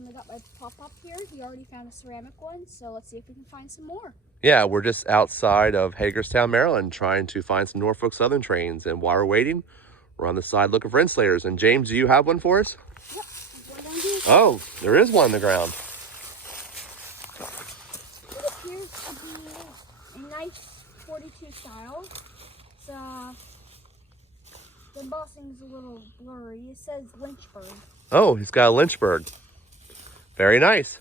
finally got my pop-up here. He already found a ceramic one, so let's see if we can find some more. Yeah, we're just outside of Hagerstown, Maryland, trying to find some Norfolk Southern trains. And while we're waiting, we're on the side looking for insulators. And James, do you have one for us? Yep, there's one down here. Oh, there is one on the ground. It appears to be a nice 42 style. It's, the embossing's a little blurry. It says Lynchburg. Oh, he's got a Lynchburg. Very nice.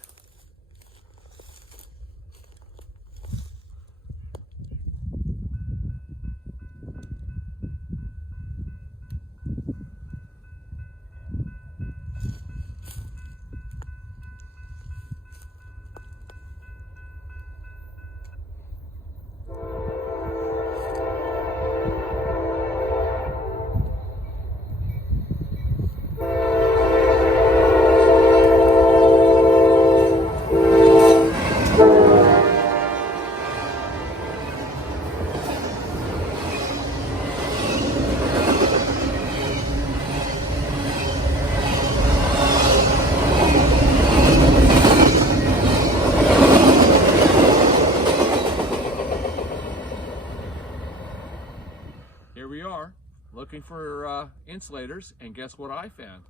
Here we are, looking for insulators, and guess what I found?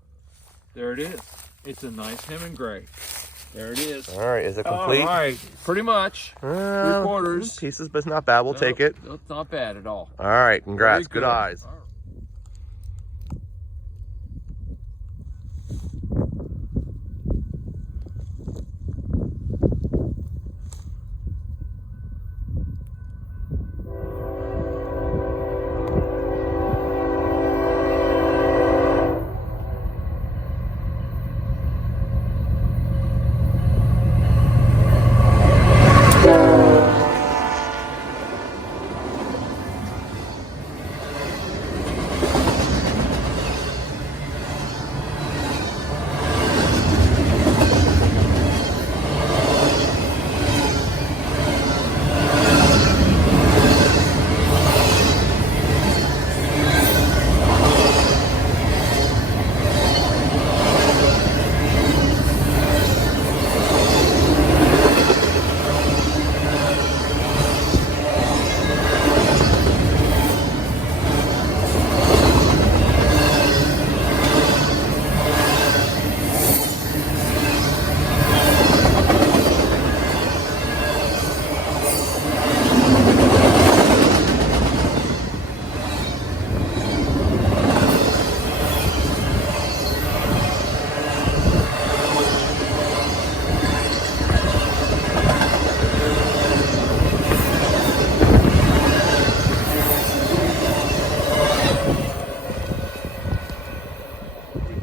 There it is. It's a nice Hemming gray. There it is. All right, is it complete? All right, pretty much. 3/4 pieces, but it's not bad. We'll take it. It's not bad at all. All right, congrats. Very Good eyes. All right.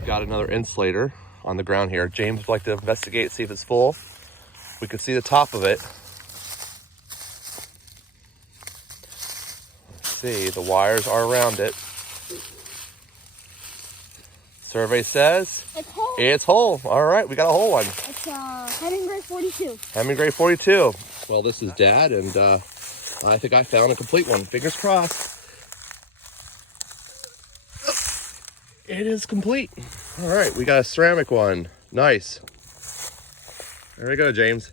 Got another insulator on the ground here. James would like to investigate, see if it's full. We can see the top of it. Let's see, the wires are around it. Survey says It's whole. it's whole. All right, we got a whole one. It's Hemming gray 42. Hemming gray 42. Well, this is Dad, and I think I found a complete one. Fingers crossed. It is complete. All right, we got a ceramic one. Nice. There we go, James.